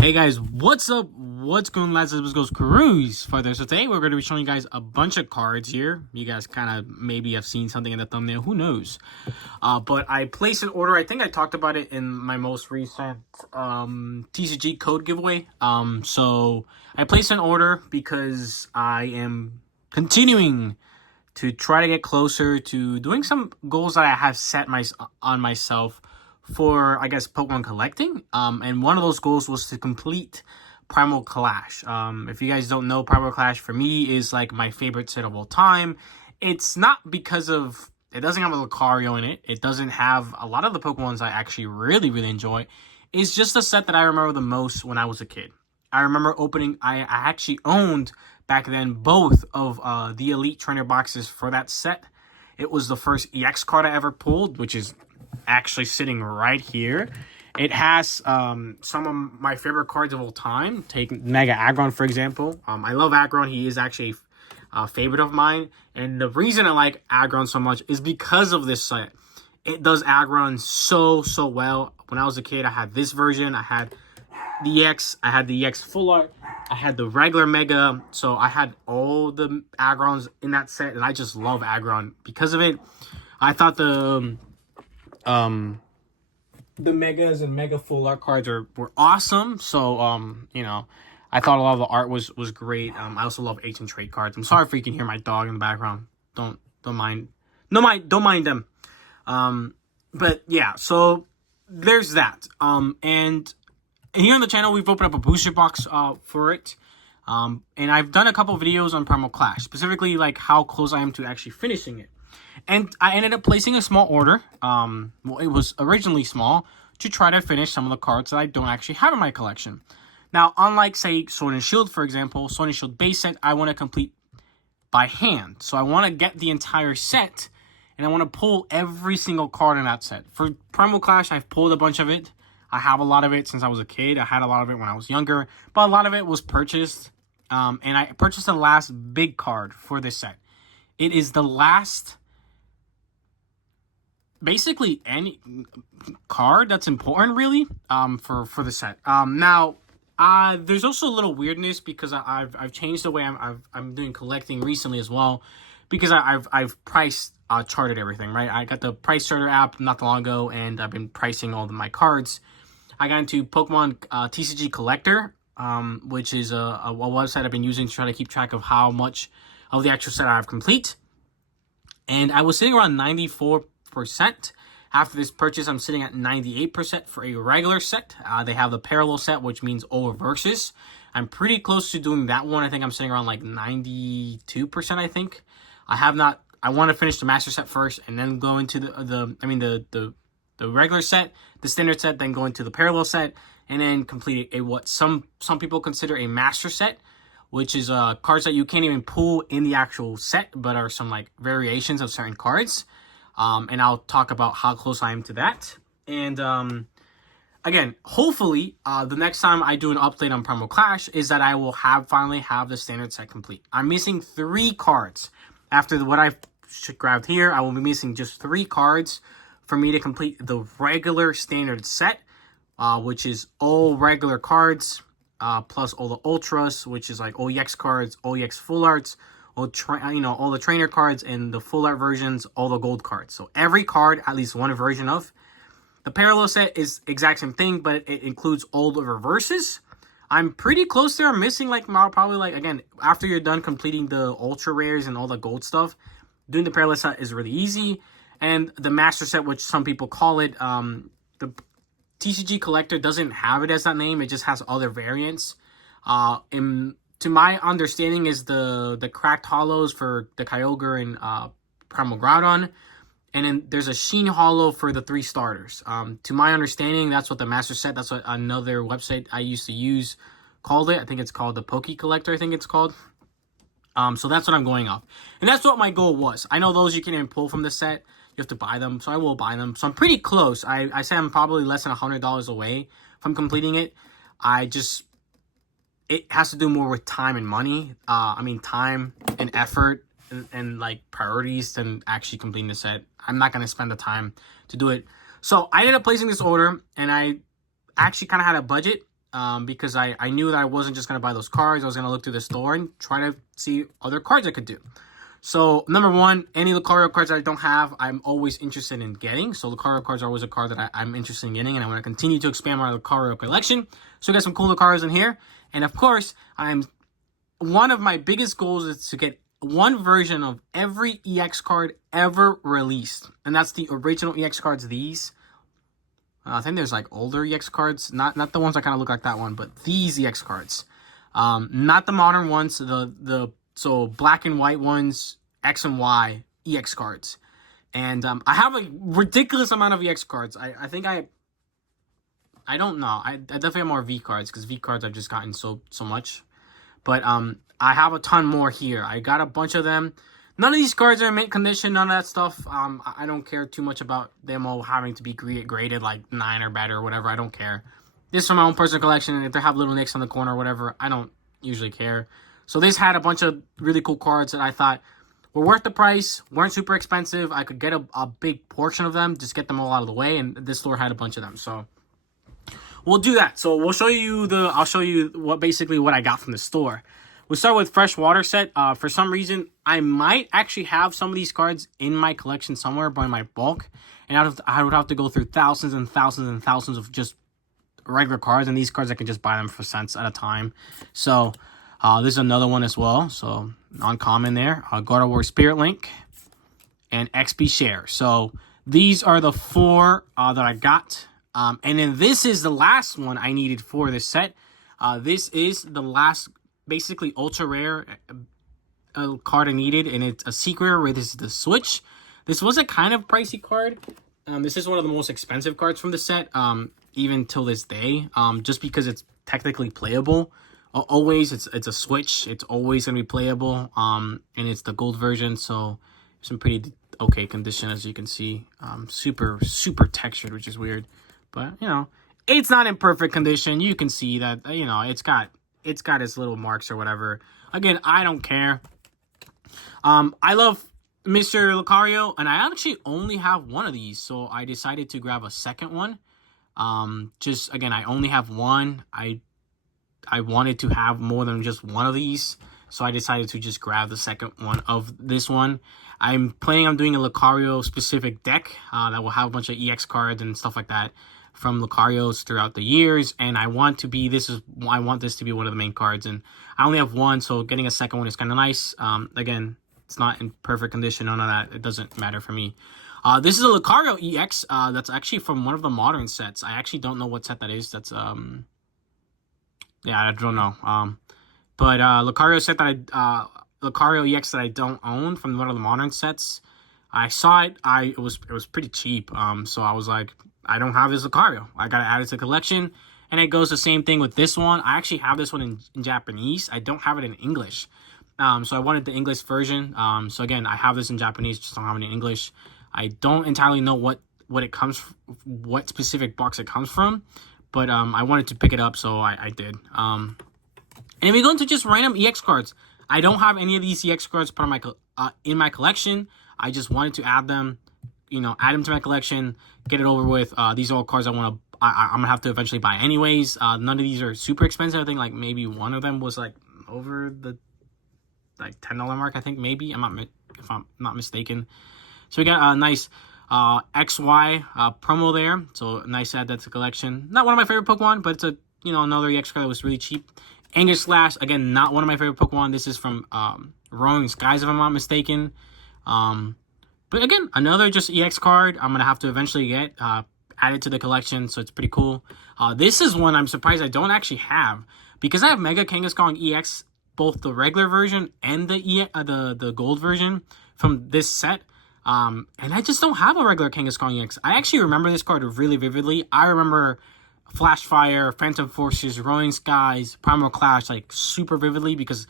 Hey guys, what's up? What's going on, lads? This goes Cruise Further. So today we're going to be showing you guys a bunch of cards here. You guys kind of maybe have seen something in the thumbnail. Who knows? But I placed an order. I think I talked about it in my most recent TCG code giveaway. So I placed an order because I am continuing to try to get closer to doing some goals that I have set on myself for, I guess, Pokemon collecting. And one of those goals was to complete Primal Clash. If you guys don't know, Primal Clash for me is like my favorite set of all time. It's not because of, it doesn't have a Lucario in it. It doesn't have a lot of the Pokemons I actually really enjoy. It's just a set that I remember the most when I was a kid. I remember opening, I actually owned back then both of the Elite Trainer boxes for that set. It was the first EX card I ever pulled, which is actually sitting right here. It has some of my favorite cards of all time. Take Mega Aggron, for example. I love Aggron. He is actually a favorite of mine. And the reason I like Aggron so much is because of this set. It does Aggron so well. When I was a kid, I had this version. I had the EX. I had the EX Full Art. I had the regular Mega. So I had all the Aggrons in that set. And I just love Aggron because of it. I thought the Megas and Mega Full Art cards were awesome. So, you know, I thought a lot of the art was great. I also love Ancient Trade cards. I'm sorry if you can hear my dog in the background. Don't mind. Don't mind them. But yeah, so there's that. And here on the channel, we've opened up a booster box for it. And I've done a couple videos on Primal Clash, specifically like how close I am to actually finishing it. And I ended up placing a small order. Well, it was originally small to try to finish some of the cards that I don't actually have in my collection. Now, unlike, say, Sword and Shield, for example, Sword and Shield base set, I want to complete by hand. So I want to get the entire set, and I want to pull every single card in that set. For Primal Clash, I've pulled a bunch of it. I have a lot of it since I was a kid. I had a lot of it when I was younger, but a lot of it was purchased. And I purchased the last big card for this set. It is the last, basically any card that's important, really, for the set. Now, there's also a little weirdness because I've changed the way I'm doing collecting recently as well, because I've price charted everything, right? I got the price charter app not that long ago, and I've been pricing all of my cards. I got into Pokemon TCG Collector, which is a website I've been using to try to keep track of how much of the actual set I have complete. And I was sitting around 94%. After this purchase, I'm sitting at 98% for a regular set. They have the parallel set, which means all reverses. I'm pretty close to doing that one. I think I'm sitting around like 92%, I think. I want to finish the master set first and then go into the regular set, the standard set, then go into the parallel set, and then complete what some people consider a master set, which is cards that you can't even pull in the actual set, but are some like variations of certain cards. And I'll talk about how close I am to that. And again, hopefully, the next time I do an update on Primal Clash is that I will finally have the standard set complete. I'm missing 3 cards. After what I've grabbed here, I will be missing just 3 cards for me to complete the regular standard set, which is all regular cards, plus all the ultras, which is like all EX cards, all EX full arts, all the trainer cards, and the full art versions, all the gold cards. So every card, at least one version of. The parallel set is exact same thing, but it includes all the reverses. I'm pretty close there. I'm missing like probably like, again, after you're done completing the ultra rares and all the gold stuff, doing the parallel set is really easy. And the master set, which some people call it, the TCG Collector doesn't have it as that name. It just has other variants. To my understanding, is the cracked hollows for the Kyogre and Primal Groudon. And then there's a Sheen Hollow for the 3 starters. To my understanding, that's what the master set, that's what another website I used to use called it. I think it's called the Poke Collector, I think it's called. So that's what I'm going off. And that's what my goal was. I know those you can even pull from the set. You have to buy them, so I will buy them. So I'm pretty close. I say I'm probably less than $100 away from completing it. It has to do more with time and money. Time and effort and like priorities than actually completing the set. I'm not going to spend the time to do it. So I ended up placing this order, and I actually kind of had a budget. because I knew that I wasn't just going to buy those cards. I was going to look through the store and try to see other cards I could do. So, number one, any Lucario cards that I don't have, I'm always interested in getting. So, Lucario cards are always a card that I'm interested in getting, and I want to continue to expand my Lucario collection. So, we got some cool Lucarios in here. And, of course, one of my biggest goals is to get one version of every EX card ever released. And that's the original EX cards, these. I think there's, like, older EX cards. Not the ones that kind of look like that one, but these EX cards. Not the modern ones, so black and white ones, X and Y, EX cards. And I have a ridiculous amount of EX cards. I think I don't know. I definitely have more V cards, because V cards I've just gotten so much. But I have a ton more here. I got a bunch of them. None of these cards are in mint condition, none of that stuff. I don't care too much about them all having to be graded like 9 or better or whatever. I don't care. This is from my own personal collection, and if they have little nicks on the corner or whatever, I don't usually care. So this had a bunch of really cool cards that I thought were worth the price, weren't super expensive. I could get a big portion of them, just get them all out of the way, and this store had a bunch of them. So we'll do that. So I'll show you what I got from the store. We'll start with Fresh Water set. For some reason, I might actually have some of these cards in my collection somewhere, but in my bulk, and I would have to go through thousands and thousands and thousands of just regular cards, and these cards I can just buy them for cents at a time. So this is another one as well. So uncommon there. God of War Spirit Link and XP Share. So these are the 4 that I got. And then this is the last one I needed for this set. This is the last, basically ultra rare card I needed, and it's a secret rare where this is the Switch. This was a kind of pricey card. This is one of the most expensive cards from the set, even till this day, just because it's technically playable. Always, it's a Switch. It's always gonna be playable. And it's the gold version, so it's in pretty okay condition, as you can see. Super textured, which is weird, but you know, it's not in perfect condition. You can see that, you know, it's got its little marks or whatever. Again, I don't care. I love Mr. Lucario, and I actually only have one of these, so I decided to grab a second one. Just again, I only have one. I wanted to have more than just one of these, so I decided to just grab the second one of this one. I'm planning on doing a Lucario specific deck that will have a bunch of EX cards and stuff like that from Lucarios throughout the years, and I want this to be one of the main cards, and I only have one, so getting a second one is kind of nice. Again, it's not in perfect condition, none of that. It doesn't matter for me. This is a Lucario EX that's actually from one of the modern sets. I actually don't know what set that is. That's yeah, I don't know. But Lucario set that Lucario EX that I don't own from one of the modern sets. I saw it. It was pretty cheap. So I was like, I don't have this Lucario. I gotta add it to the collection. And it goes the same thing with this one. I actually have this one in Japanese. I don't have it in English. So I wanted the English version. So again, I have this in Japanese, just don't have it in English. I don't entirely know what specific box it comes from. But I wanted to pick it up, so I did. And if we go into just random EX cards, I don't have any of these EX cards put on in my collection. I just wanted to add them, add them to my collection, get it over with. These are all cards I'm gonna have to eventually buy anyways. None of these are super expensive. I think like maybe one of them was like over the $10 mark. I think maybe if I'm not mistaken. So we got a nice XY promo there, so nice to add that to the collection. Not one of my favorite Pokemon, but it's a another EX card that was really cheap. Angerslash, again, not one of my favorite Pokemon. This is from Roaring Skies, if I'm not mistaken. But again, another just EX card I'm gonna have to eventually get added to the collection, so it's pretty cool. This is one I'm surprised I don't actually have, because I have Mega Kangaskhan EX, both the regular version and the gold version from this set. And I just don't have a regular Kangaskhan EX. I actually remember this card really vividly. I remember Flash Fire, Phantom Forces, Roaring Skies, Primal Clash like super vividly, because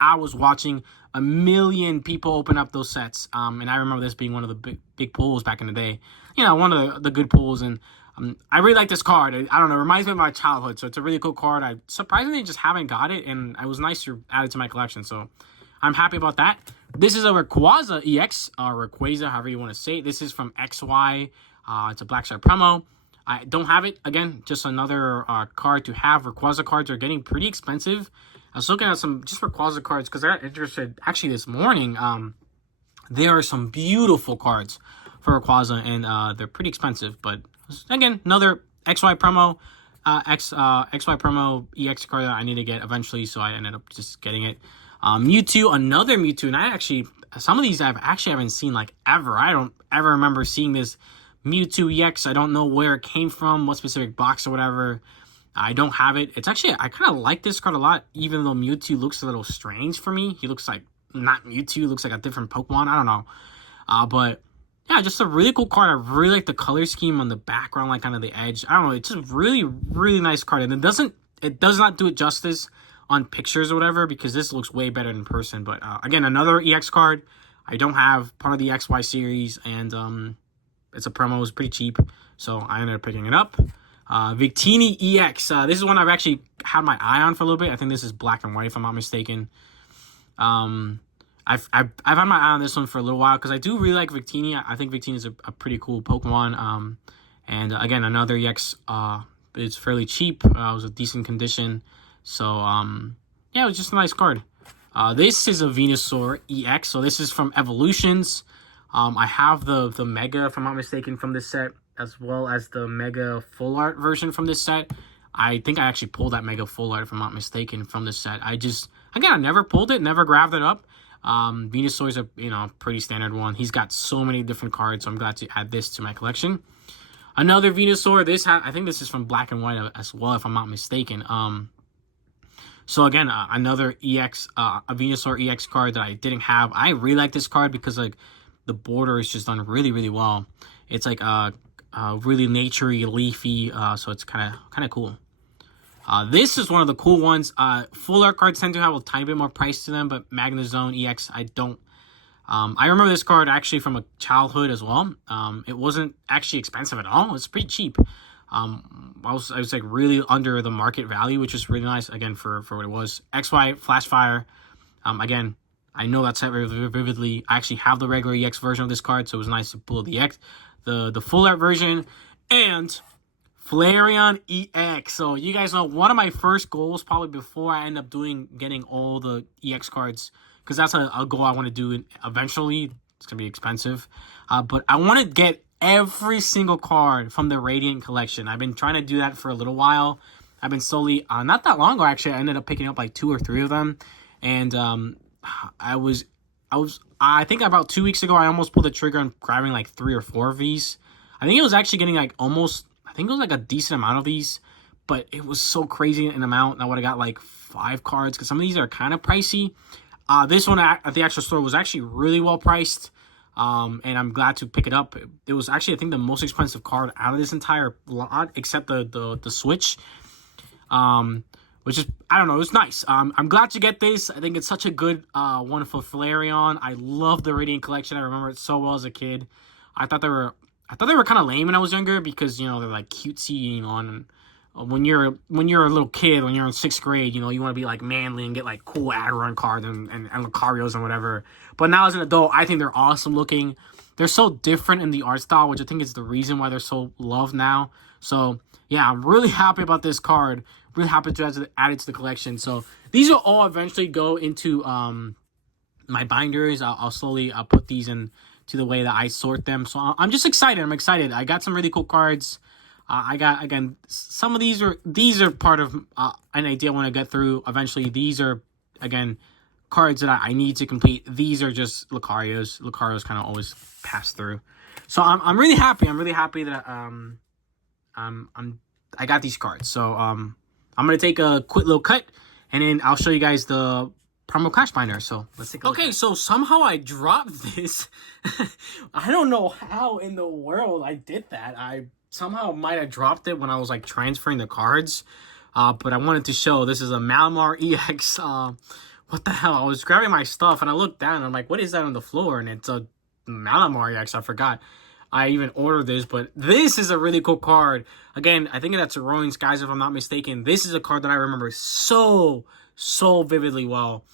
I was watching a million people open up those sets. And I remember this being one of the big pulls back in the day. One of the good pulls. And I really like this card. I don't know, it reminds me of my childhood. So it's a really cool card. I surprisingly just haven't got it, and it was nice to add it to my collection. So I'm happy about that. This is a Rayquaza EX, or Rayquaza, however you want to say it. This is from XY. It's a Black Star promo. I don't have it. Again, just another card to have. Rayquaza cards are getting pretty expensive. I was looking at some just Rayquaza cards because I got interested actually this morning. There are some beautiful cards for Rayquaza, and they're pretty expensive. But again, another XY promo, XY promo EX card that I need to get eventually, so I ended up just getting it. Mewtwo, another Mewtwo, and I actually, some of these I haven't seen like ever. I don't ever remember seeing this Mewtwo EX. I don't know where it came from, what specific box or whatever. I don't have it. It's actually, I kind of like this card a lot, even though Mewtwo looks a little strange for me. He looks like, not Mewtwo, looks like a different Pokemon. I don't know. But yeah, just a really cool card. I really like the color scheme on the background, like kind of the edge. I don't know. It's just really, really nice card. And it does not do it justice on pictures or whatever, because this looks way better in person. But again, another EX card I don't have, part of the XY series, and it's a promo. It's pretty cheap, so I ended up picking it up. Victini EX. This is one I've actually had my eye on for a little bit. I think this is black and white, if I'm not mistaken. I've had my eye on this one for a little while because I do really like Victini. I think Victini is a pretty cool Pokemon. And again, another EX. It's fairly cheap. It was a decent condition. So yeah, it was just a nice card. This is a Venusaur EX. So this is from Evolutions. I have the Mega, if I'm not mistaken, from this set, as well as the Mega Full Art version from this set. I think I actually pulled that Mega Full Art, if I'm not mistaken, from this set. I never pulled it, never grabbed it up. Venusaur's a pretty standard one. He's got so many different cards, so I'm glad to add this to my collection. Another Venusaur. I think this is from Black and White as well, if I'm not mistaken. So again, another EX, a Venusaur EX card that I didn't have. I really like this card because like the border is just done really, really well. It's like really naturey, leafy, so it's kind of cool. This is one of the cool ones. Full art cards tend to have a tiny bit more price to them, but Magnezone EX, I don't. I remember this card actually from a childhood as well. It wasn't actually expensive at all. It's pretty cheap. I was like really under the market value, which is really nice, again, for what it was. XY Flash Fire. Again, I know that set very vividly. I actually have the regular EX version of this card, so it was nice to pull the EX, the full art version, and Flareon EX. So you guys know one of my first goals, probably before I end up getting all the EX cards, because that's a goal I want to do eventually. It's gonna be expensive, but I want to get every single card from the Radiant collection. I've been trying to do that for a little while. I've been slowly, not that long ago actually, I ended up picking up like 2 or 3 of them, and I think about 2 weeks ago I almost pulled the trigger on grabbing like 3 or 4 of these. I think it was actually getting like I think it was like a decent amount of these, but it was so crazy in amount that I would have got like 5 cards, because some of these are kind of pricey. This one at the actual store was actually really well priced. And I'm glad to pick it up. It was actually, I think, the most expensive card out of this entire lot, except the Switch. Which is, I don't know, it was nice. I'm glad to get this. I think it's such a good one for Flareon. I love the Radiant collection. I remember it so well as a kid. I thought they were kind of lame when I was younger, because they're like cutesy, and when you're a little kid, when you're in 6th grade, you want to be like manly and get like cool Aggron cards and Lucarios and whatever. But now as an adult, I think they're awesome looking. They're so different in the art style, which I think is the reason why they're so loved now. So yeah, I'm really happy about this card. Really happy to add it to the collection. So these will all eventually go into my binders. I'll slowly put these in to the way that I sort them. So I'm just excited. I'm excited. I got some really cool cards. I got, again, some of these are part of an idea I want to get through eventually. These are, again, cards that I need to complete. These are just Lucarios. Lucarios kind of always pass through. So I'm really happy. I'm really happy that I got these cards. So I'm gonna take a quick little cut, and then I'll show you guys the promo cash binder. So let's take a look. Okay, so somehow I dropped this. I don't know how in the world I did that. I somehow might have dropped it when I was like transferring the cards, but I wanted to show this is a Malamar EX. What the hell? I was grabbing my stuff and I looked down and I'm like, what is that on the floor? And it's a Malamar EX. I forgot I even ordered this, but this is a really cool card. Again, I think that's a Roaring Skies, if I'm not mistaken. This is a card that I remember so vividly well,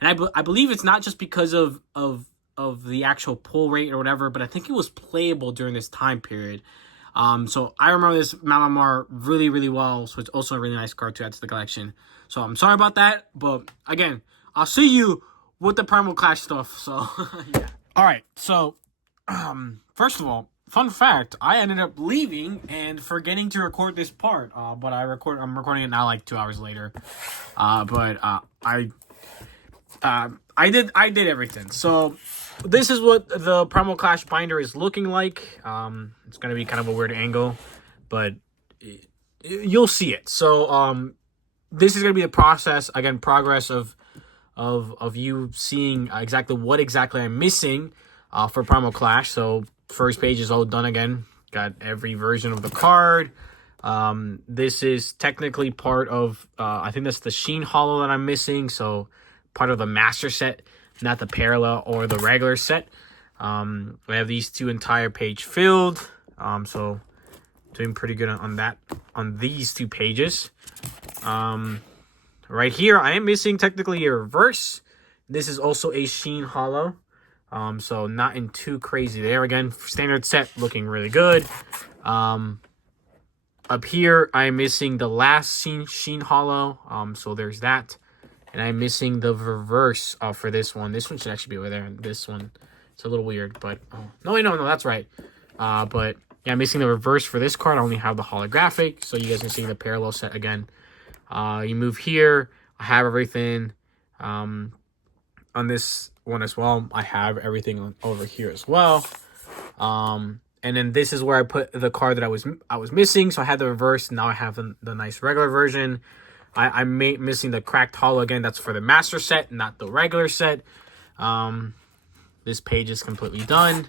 and I believe it's not just because of the actual pull rate or whatever, but I think it was playable during this time period. So I remember this Malamar really, really well. So it's also a really nice card to add to the collection. So I'm sorry about that. But again, I'll see you with the Primal Clash stuff. So yeah. All right. So first of all, fun fact, I ended up leaving and forgetting to record this part. But I'm recording it now like 2 hours later. I did everything. So this is what the Primal Clash binder is looking like. It's gonna be kind of a weird angle, but you'll see it. So this is gonna be the process, again, progress of you seeing exactly what I'm missing for Primal Clash. So first page is all done again. Got every version of the card. This is technically part of I think that's the Sheen Hollow that I'm missing. So part of the master set, not the parallel or the regular set. We have these two entire page filled. So doing pretty good on these 2 pages. Right here, I am missing technically a reverse. This is also a Sheen Hollow. So not in too crazy there. Again, standard set looking really good. Up here, I am missing the last Sheen Hollow. So there's that. And I'm missing the reverse for this one. This one should actually be over there. And this one, it's a little weird, but no, that's right. But yeah, I'm missing the reverse for this card. I only have the holographic, so you guys can see the parallel set again. You move here. I have everything on this one as well. I have everything over here as well. And then this is where I put the card that I was missing. So I had the reverse. Now I have the nice regular version. I'm missing the cracked hollow again. That's for the master set, not the regular set. This page is completely done.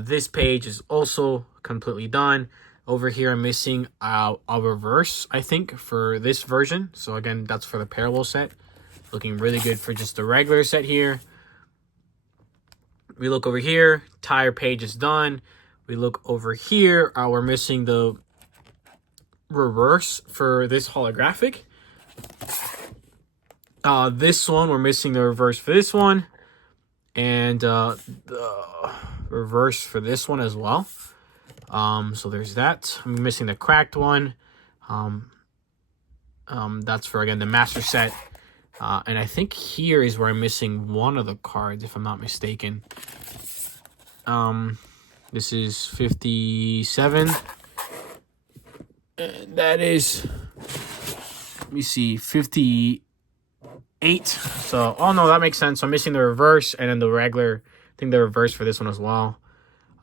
This page is also completely done. Over here, I'm missing a reverse, I think, for this version. So again, that's for the parallel set. Looking really good for just the regular set here. We look over here. Entire page is done. We look over here. We're missing the reverse for this holographic. This one, we're missing the reverse for this one. And the reverse for this one as well. So there's that. I'm missing the cracked one. That's for, again, the master set. And I think here is where I'm missing one of the cards, if I'm not mistaken. This is 57. And that is, let me see, 58. So, oh no, that makes sense. So I'm missing the reverse and then the regular. I think the reverse for this one as well.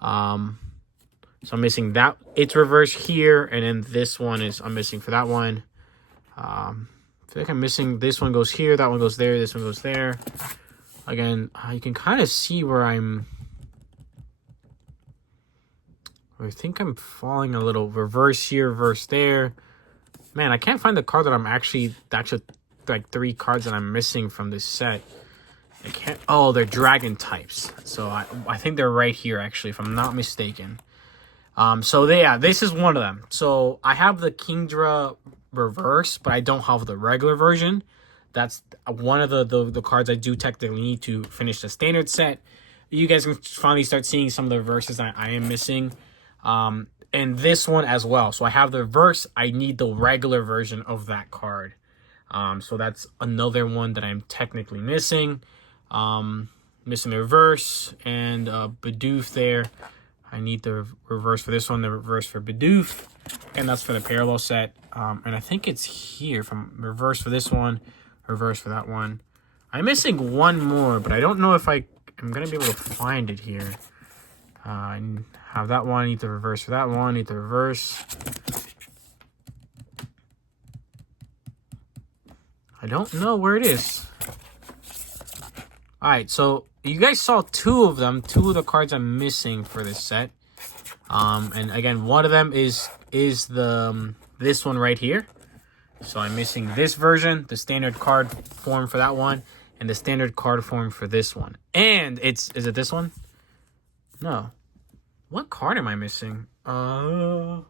So I'm missing that. It's reverse here, and then this one is I'm missing for that one. I feel like I'm missing. This one goes here, that one goes there, this one goes there. Again, you can kind of see where I think I'm falling a little. Reverse here, reverse there. Man, I can't find the card that I'm actually like 3 cards that I'm missing from this set. I can't. Oh, they're dragon types. So I think they're right here actually, if I'm not mistaken. So this is one of them. So I have the Kingdra reverse, but I don't have the regular version. That's one of the cards I do technically need to finish the standard set. You guys can finally start seeing some of the reverses I am missing. And this one as well. So I have the reverse. I need the regular version of that card. So that's another one that I'm technically missing. Missing the reverse and Bidoof there. I need the reverse for this one, the reverse for Bidoof. And that's for the parallel set. And I think it's here from reverse for this one, reverse for that one. I'm missing one more, but I don't know if I'm going to be able to find it here. I have that one, I need the reverse for that one, I need the reverse. I don't know where it is. Alright, so you guys saw 2 of them, 2 of the cards I'm missing for this set. And again, one of them is the this one right here. So I'm missing this version, the standard card form for that one, and the standard card form for this one. And is it this one? No. What card am I missing? Alright,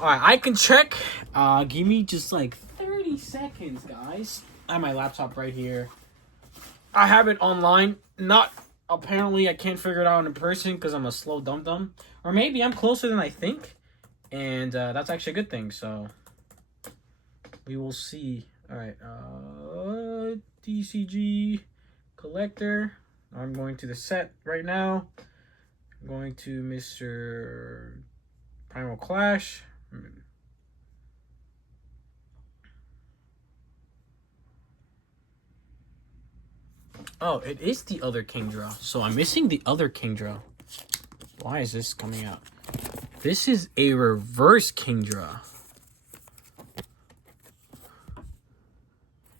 I can check. Give me just like 30 seconds, guys. I have my laptop right here. I have it online. Not apparently I can't figure it out in person because I'm a slow dum-dum. Or maybe I'm closer than I think. And that's actually a good thing, so we will see. Alright, TCG collector. I'm going to the set right now. I'm going to Mr. Primal Clash. Oh, it is the other Kingdra. So I'm missing the other Kingdra. Why is this coming out? This is a reverse Kingdra.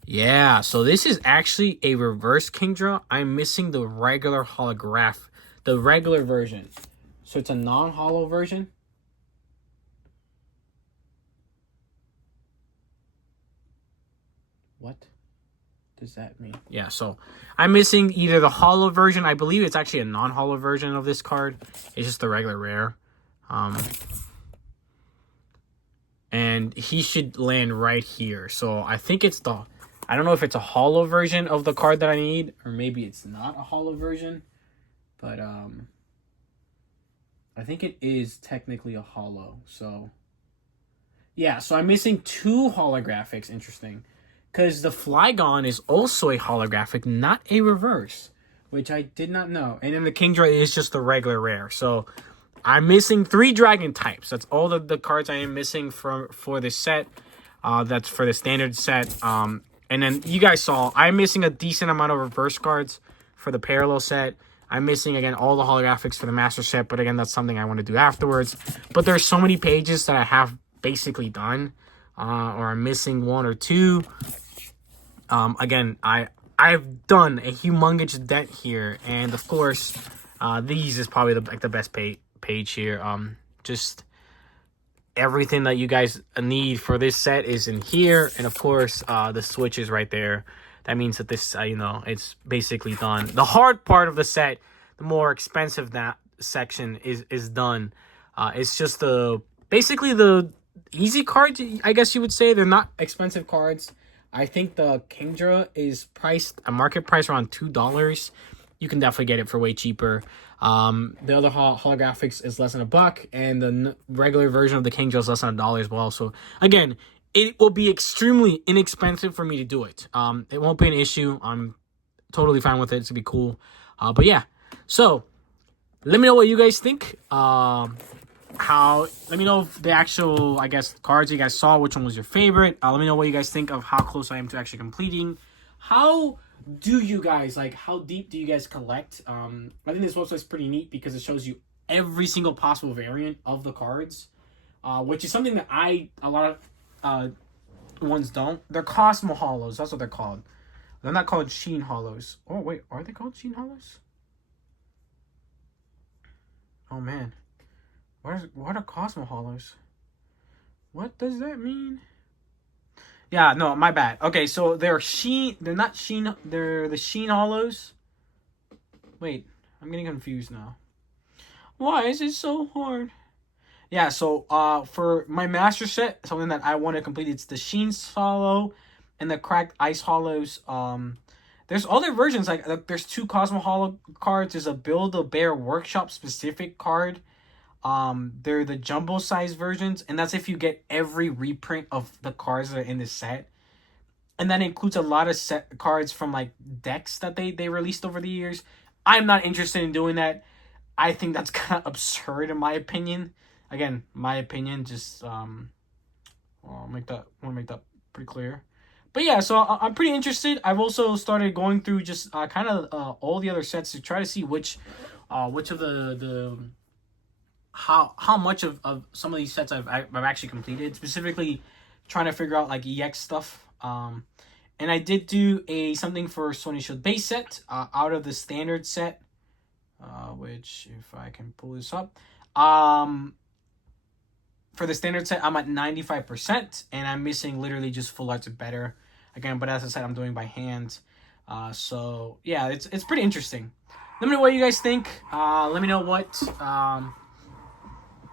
Yeah, so this is actually a reverse Kingdra. I'm missing the regular the regular version. So it's a non-holo version. What does that mean? Yeah, so I'm missing either the holo version. I believe it's actually a non-holo version of this card. It's just the regular rare. And he should land right here. So I think it's the... I don't know if it's a holo version of the card that I need, or maybe it's not a holo version. But I think it is technically a holo. So yeah, so I'm missing 2 holographics. Interesting. Because the Flygon is also a holographic, not a reverse, which I did not know. And then the Kingdra is just the regular rare. So I'm missing 3 dragon types. That's all the cards I am missing for this set. That's for the standard set. And then you guys saw I'm missing a decent amount of reverse cards for the parallel set. I'm missing, again, all the holographics for the master set. But again, that's something I want to do afterwards. But there's so many pages that I have basically done. Or I'm missing 1 or 2. Again, I've done a humongous dent here, and of course, these is probably the best page here. Just everything that you guys need for this set is in here, and of course, the switch is right there. That means that this, it's basically done. The hard part of the set, the more expensive that section is done. It's just basically the easy cards, I guess you would say. They're not expensive cards. I think the Kingdra is priced a market price around $2. You can definitely get it for way cheaper. The other holographics is less than $1, and the regular version of the Kingdra is less than $1 as well. So again, it will be extremely inexpensive for me to do it. It won't be an issue. I'm totally fine with it. It's gonna be cool. But yeah, so let me know what you guys think. Let me know if the actual, I guess, cards you guys saw, which one was your favorite. Let me know what you guys think of how close I am to actually completing. How do you guys, how deep do you guys collect? I think this website's pretty neat because it shows you every single possible variant of the cards, which is something that a lot of ones don't. They're Cosmo Holos. That's what they're called. They're not called Sheen Holos. Oh, wait, are they called Sheen Holos? Oh, man. What are Cosmo Holos? What does that mean? Yeah, no, my bad. Okay, so they're not Sheen, they're the Sheen Holos. Wait, I'm getting confused now. Why is it so hard? Yeah, so for my master set, something that I want to complete, it's the Sheen Holo and the Cracked Ice Holos. There's other versions, there's 2 Cosmo Holo cards. There's a Build-A-Bear Workshop specific card. They're the jumbo size versions, and that's if you get every reprint of the cards that are in the set. And that includes a lot of set cards from decks that they released over the years. I'm not interested in doing that. I think that's kind of absurd in my opinion. Again, my opinion, just want to make that pretty clear. But yeah, so I'm pretty interested. I've also started going through just kind of all the other sets to try to see which of the how much of some of these sets I've actually completed, specifically trying to figure out EX stuff. And I did do something for Sony Shield base set out of the standard set, which if I can pull this up, for the standard set I'm at 95%, and I'm missing literally just full arts better again. But as I said, I'm doing by hand. So yeah, it's pretty interesting. Let me know what you guys think. Let me know what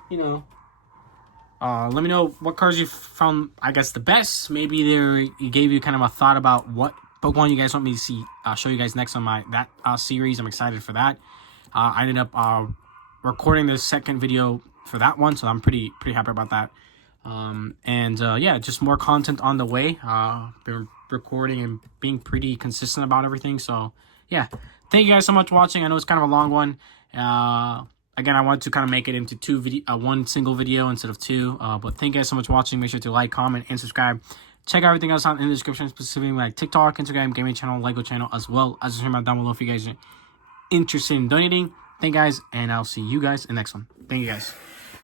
let me know what cards you found, I guess, the best. Maybe you gave you kind of a thought about what Pokemon you guys want me to see show you guys next on my series. I'm excited for that. I ended up recording the second video for that one, so I'm pretty happy about that. Yeah, just more content on the way. Been recording and being pretty consistent about everything. So yeah, thank you guys so much for watching. I know it's kind of a long one. Again, I wanted to kind of make it into one single video instead of two. But thank you guys so much for watching. Make sure to like, comment, and subscribe. Check out everything else out in the description, specifically like TikTok, Instagram, gaming channel, Lego channel, as well as the stream down below if you guys are interested in donating. Thank you guys, and I'll see you guys in the next one. Thank you guys.